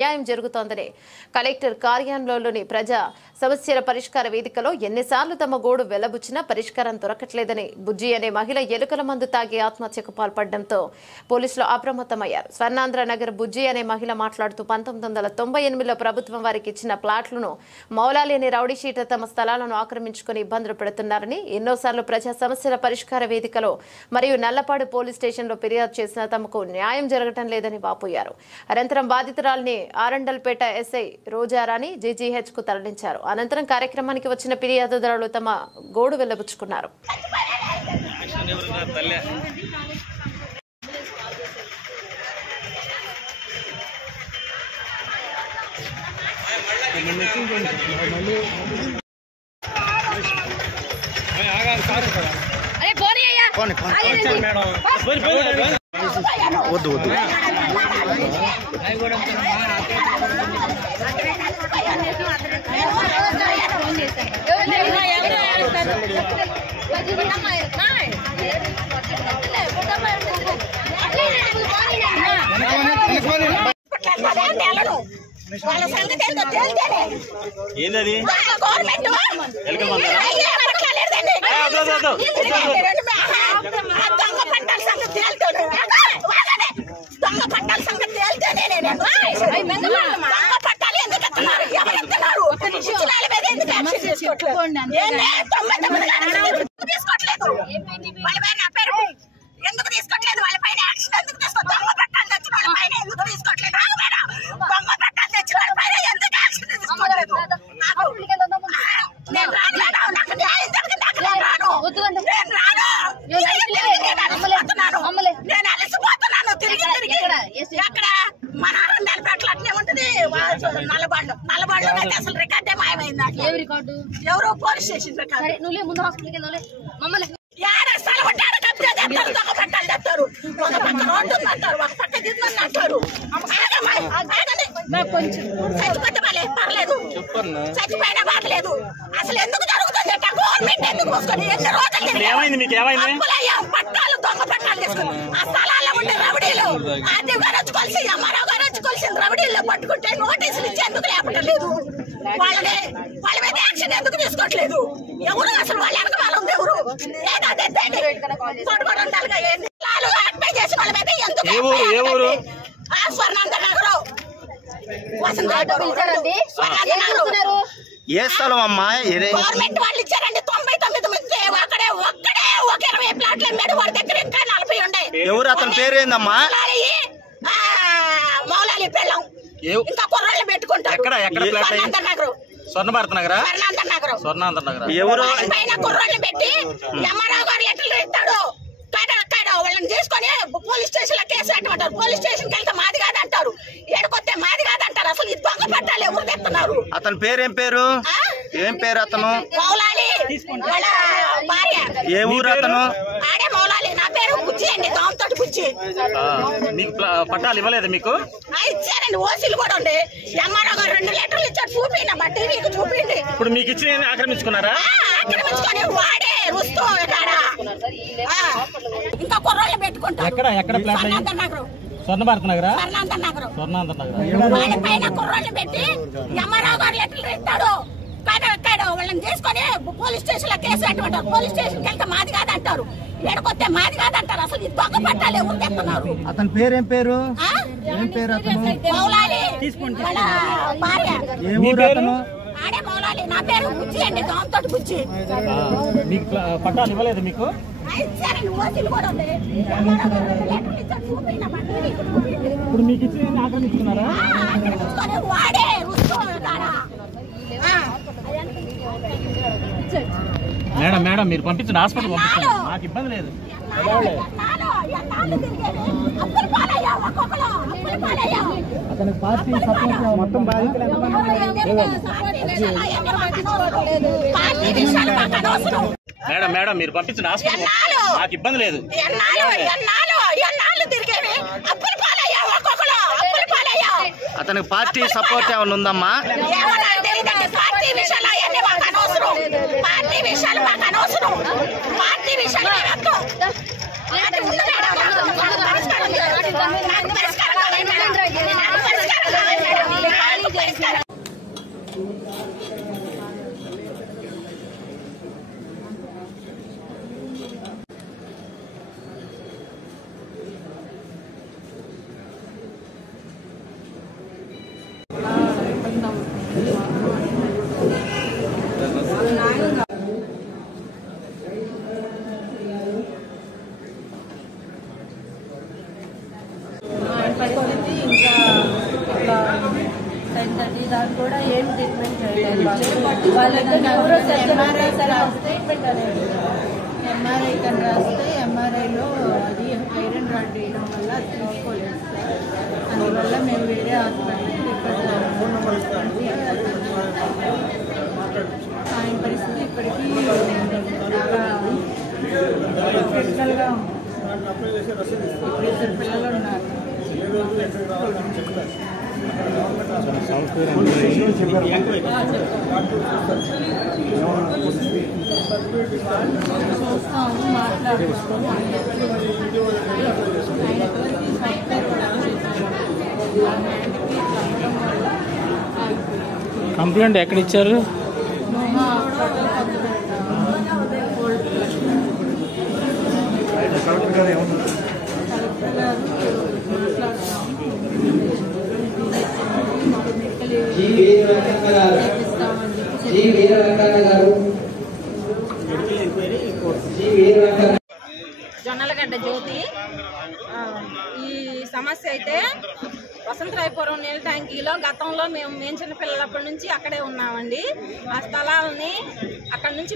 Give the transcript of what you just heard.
న్యాయం జరుగుతోందని కలెక్టర్ కార్యాలయంలోని ప్రజా సమస్యల పరిష్కార వేదికలో ఎన్నిసార్లు తమ గోడు వెల్లబుచ్చినా పరిష్కారం దొరకట్లేదని బుజ్జి అనే మహిళ ఎలుకల మందు తాగి ఆత్మహత్యకు పాల్పడడంతో పోలీసులు అప్రమత్తమయ్యారు. స్వర్ణాంధ్ర నగర్ బుజ్జి అనే మహిళ మాట్లాడుతూ 1998లో ప్రభుత్వం వారికి ఇచ్చిన ప్లాట్లను మౌలాలి అనే రౌడీ షీటర్ తమ స్థలాలను ఆక్రమించుకుని ఇబ్బందులు పెడుతున్నారని, ఎన్నోసార్లు ప్రజా సమస్యల పరిష్కార వేదికలో మరియు నల్లపాడు పోలీస్ స్టేషన్లో ఫిర్యాదు చేసినా తమకు న్యాయం జరగటం లేదని వాపోయారు. అనంతరం బాధితురాలిని ఆరండల్పేట ఎస్ఐ రోజారాని జీజీహెచ్ కు తరలించారు. అనంతరం కార్యక్రమానికి వచ్చిన ఫిర్యాదుదారులు తమ గోడు వెల్లబుచ్చుకున్నారు. ఏంటది దొంగ పట్టాల సంగతి తేల్తేనే ఎందుకు తీసుకోవట్లేదు? వాళ్ళ పైన యాక్షన్ ఎందుకు తీసుకో? దొంగ పట్టాలు తెచ్చిన వాళ్ళ పైన ఎందుకు తీసుకోవట్లేదు? దొంగ పట్టాలు తెచ్చిన వాళ్ళ పైన ఎందుకు యాక్షన్ తీసుకోవట్లేదు? నేను రాను, నాకు న్యాయం జరిగింది, నేను రాను, నేను అలసిపోతున్నాను తిరిగి ఎక్కడ మన ఆరండాలపేటలో అట్నే ఉంటది. నల్లబాడులో అయితే అసలు రికార్డే మాయమైంది. ఎవరో పోలీస్ స్టేషన్ రికార్డు స్థలం ఉంటాడు, కబ్జా చేస్తారు, దొంగ పట్టాలు తెస్తారు, ఒక పక్క రోడ్డు అంటారు, ఒక పక్క దిద్దుని అంటారు. చచ్చిపోతే పర్లేదు, చచ్చిపోయినా బాధలేదు. అసలు ఎందుకు జరుగుతుంది? గవర్నమెంట్ ఎందుకు వస్తుంది? ఎన్ని రోజులు పట్టాలు దొంగ పట్టాలు తీసుకుని ఆ స్థలాల్లో ఉండే రౌడీలు ఆర్టీ గారు వచ్చి కలిసి అమ్మారావు గారు వచ్చి కలిసి రౌడీల్లో పట్టుకుంటే నోటీసులు ఇచ్చి ఎందుకు లేపట్లేదు? వాళ్ళ మీద యాక్షన్ ఎందుకు తీసుకోవట్లేదు? ఎవరు అసలు వాళ్ళ వెనక వాళ్ళు ఉంది? ఎవరు పట్టుకొని ఉండాలిగా. ఆక్పై చేసిన వాళ్ళ మీద ఎందుకు? స్వర్ణాంధ్ర నగరం ఏ స్థలం అమ్మా? గవర్నమెంట్ వాళ్ళు ఇచ్చారండి 99 మంది. ఒక్కడే ఒక 20 ప్లాట్లు అమ్మాడు. వాడి దగ్గర ఇంకా 40 ఉండే. ఎవరు అతని పేరు ఏందమ్మా? మౌలాలి పెళ్ళం. ఇంకా కుర్రాళ్ళు పెట్టుకుంటారు. స్వర్ణాంధ్ర నగరం. స్వర్ణభారత నగర. స్వర్ణాంధ్ర నగర. ఎవరు పైన కుర్రాళ్ళు పెట్టి అమ్మారావు గారు లెటర్లు ఇస్తాడు. వాళ్ళని తీసుకొని పోలీస్ స్టేషన్ లో కేసు పెట్టమంటారు. పోలీస్ స్టేషన్ కి వెళ్తే మాది కాదంటారు, ఏడుకొస్తే మాది కాదంటారు. అసలు ఇది దొంగ పట్టాలు ఎవరు తెస్తున్నారు? అతని పేరు ఏం పేరు? ఏం పేరు అతను? మౌలాలి. వాళ్ళ భార్య. ఏ ఊరు అతను? ఆడే మౌలాలి. నా పేరు బుజ్జి అండి, దాంతో బుజ్జి. మీకు పట్టాలు ఇవ్వలేదు? మీకు ఇచ్చారండి, ఓసీలు కూడా ఉండే. అమ్మారావు గారు 2 లెటర్లు ఇచ్చారు, చూపిండి మా టీవీకి చూపిండి. ఇప్పుడు మీకు ఇచ్చిన ఆక్రమించుకున్నారా? ఆక్రమించుకొని వాడే రుస్తూ ఇంకా కుర్రాళ్ళు పెట్టుకుంటారు. స్వర్ణాంధ్ర నగరం. స్వర్ణభారత నగర. స్వర్ణాంధ్ర నగరం. వాళ్ళ పైన కుర్రాళ్ళు పెట్టి అమ్మారావు గారు లెటర్లు ఇస్తాడు. వాళ్ళని తీసుకొని పోలీస్ స్టేషన్ లో కేసు పెట్టమంటారు. పోలీస్ స్టేషన్ కి వెళ్తే మాది కాదంటారు, ఏడుకొస్తే మాది కాదంటారు. అసలు ఇది దొంగ పట్టాలు ఎవరు తెస్తున్నారు? అతని పేరు ఏం పేరు? ఏం పేరు అతను? మౌలాలి. వాళ్ళ భార్య. ఏ ఊరు అతను? ఆడే మౌలాలి. నా పేరు బుజ్జి అండి, దాంతో బుజ్జి. మీకు పట్టాలు ఇవ్వలేదు? మీకు ఇచ్చారండి, ఓసీలు కూడా ఉండే. ఇప్పుడు మీకు ఇచ్చిన ఆక్రమించుకున్నారా? ఆక్రమించుకొని వాడే రుస్తూ మేడం మీరు పంపించండి, హాస్పిటల్ పంపించండి, నాకు ఇబ్బంది లేదు. అతని పార్టీ సపోర్ట్ మొత్తం బాధితులు మేడం మీరు పంపించండి, హాస్పిటల్ నాకు ఇబ్బంది లేదు. అతనికి పార్టీ సపోర్ట్ ఏమైనా ఉందమ్మా? పార్టీ విషయాలు మాకు అనవసరం. పార్టీ విషయాలు పరిష్కారం దానికి కూడా ఏం ట్రీట్మెంట్ చేయలేదు. వాళ్ళకి ఎవరో ట్రీట్మెంట్ అనేది ఎంఆర్ఐ కన్నా రాస్తే ఎంఆర్ఐలో అది ఐరన్ రాడ్ వేయడం వల్ల అది తీసుకోలేదు సార్. అందువల్ల మేము వేరే హాస్పిటల్కి ఆయన పరిస్థితి ఇప్పటికీ చాలా క్రిటికల్గా ఉంది. ఇప్పుడు 2 పిల్లలు ఉన్నారు. చూస్తాము, మాట్లాడుతాము. కంప్లైంట్ ఎక్కడ ఇచ్చారు? జొన్నలగడ్డ జ్యోతి. ఈ సమస్య అయితే వసంతరాయపురం నీళ్ళ ట్యాంకీలో గతంలో మేము చిన్నపిల్లలప్పటి నుంచి అక్కడే ఉన్నామండి. ఆ స్థలాలని అక్కడ నుంచి